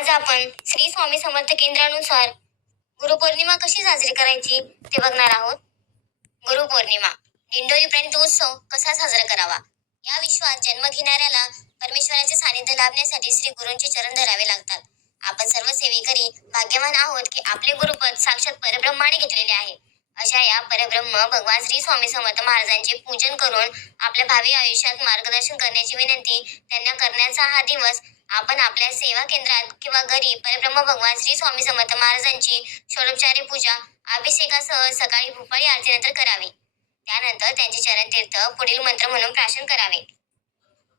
आज आपण श्री स्वामी समर्थ केंद्रानुसार गुरुपौर्णिमा कशी साजरी करायची ते बघणार आहोत. गुरुपौर्णिमा दिंडोरी पर्यंत उत्सव कसा साजरा करावा? या विश्वात जन्म घेणाऱ्याला परमेश्वराचे सानिध्य लाभण्यासाठी श्री गुरूंचे चरण धरावे लागतात. आपण सर्व सेवेकरी भाग्यवान आहोत की आपले गुरुपद साक्षात परब्रह्माने घेतलेले आहे. अशा या परब्रह्म भगवान श्री स्वामी समर्थ महाराजांचे पूजन करून आपल्या भावी आयुष्यात मार्गदर्शन करण्याची विनंती त्यांना करण्याचा हा दिवस आपण आपल्या सेवा केंद्रात किंवा घरी परब्रह्म भगवान श्री स्वामी समर्थ महाराजांची षोडोपचारी पूजा अभिषेकासह सकाळी भूपाळी आरतीनंतर करावी. त्यानंतर त्यांचे चरण तीर्थ पुढील मंत्र म्हणून प्राशन करावे.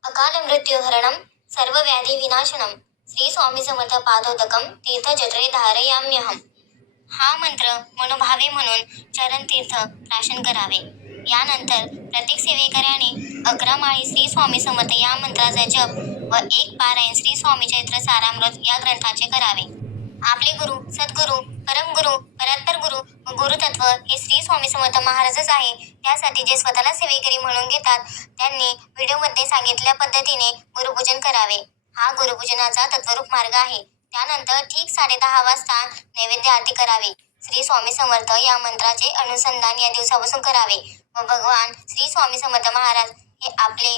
अकाल मृत्यू हरणम सर्व व्याधी विनाशनम श्री स्वामी समर्थ पादोदकम तीर्थ जत्रे धारयाम्यहम. हा मंत्र मनोभावे म्हणून चरण तीर्थ प्राशन करावे. यानंतर प्रत्येक सेवेकऱ्याने अकरा माळी श्री स्वामी समर्थ या मंत्राचा जप व एक पारायण श्री स्वामी चैत्र सारामृत या ग्रंथाचे करावे. आपले गुरु सद्गुरु परमगुरु परात्पर गुरु व गुरुतत्व हे श्री स्वामी समर्थ महाराजच आहे. त्यासाठी जे स्वतःला सेवेकरी म्हणून घेतात त्यांनी व्हिडिओमध्ये सांगितल्या पद्धतीने गुरुपूजन करावे. हा गुरुपूजनाचा तत्वरूप मार्ग आहे. त्यानंतर ठीक साडे दहा वाजता नैवेद्य आरती करावी. श्री स्वामी समर्थ या मंत्राचे अनुसंधान या दिवसापासून करावे व भगवान श्री स्वामी समर्थ महाराज हे आपले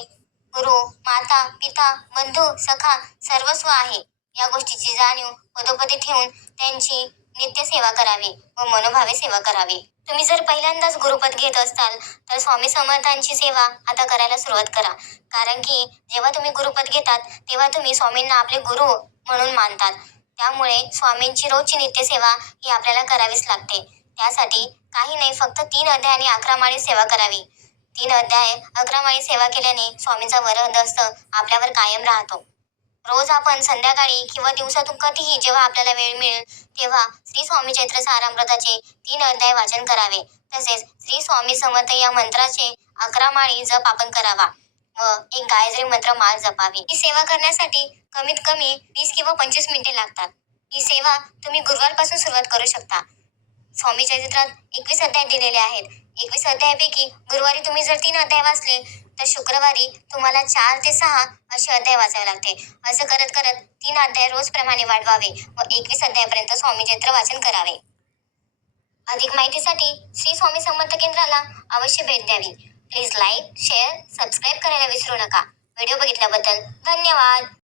गुरु माता पिता बंधू सखा सर्वस्व आहे. या गोष्टीची जाणीव पदोपदी ठेवून त्यांची नित्य सेवा करावी व मनोभावे सेवा करावी. तुम्ही जर पहिल्यांदाच गुरुपद घेत असताल तर स्वामी समर्थांची सेवा आता करायला सुरुवात करा. कारण की जेव्हा तुम्ही गुरुपद घेतात तेव्हा तुम्ही स्वामींना आपले गुरु म्हणून मानतात. त्यामुळे स्वामींची रोजची नित्यसेवा ही आपल्याला करावीच लागते. त्यासाठी काही नाही फक्त तीन अध्याय आणि अकरा माळी सेवा करावी. तीन अध्याय अकरा सेवा केल्याने स्वामींचा वरदस्त आपल्यावर कायम राहतो. रोज आपण संध्याकाळी किंवा दिवसातून कधीही जेव्हा आपल्याला वेळ मिळेल तेव्हा श्री स्वामी चैत्र सारामृताचे तीन अध्याय वाचन करावे. तसेच श्री स्वामी समर्थ या मंत्राचे अकरा माळी जप आपण करावा व एक गायत्री मंत्र माळ जपावी. ही सेवा करण्यासाठी कमीत कमी वीस किंवा पंचवीस मिनिटे लागतात. ही सेवा तुम्ही गुरुवारपासून सुरुवात करू शकता. स्वामी चरित्रात एकवीस अध्याय दिलेले आहेत. एकवीस अध्यायापैकी गुरुवारी तुम्ही जर तीन अध्याय वाचले तर शुक्रवारी तुम्हाला चार ते सहा असे अध्याय वाचावे लागते. असं करत करत तीन अध्याय रोजप्रमाणे वाढवावे व एकवीस अध्यायापर्यंत स्वामी वाचन करावे. अधिक माहितीसाठी श्री स्वामी समर्थ केंद्राला अवश्य भेट द्यावी. प्लीज लाईक शेअर सबस्क्राईब करायला विसरू नका. व्हिडिओ बघितल्याबद्दल धन्यवाद.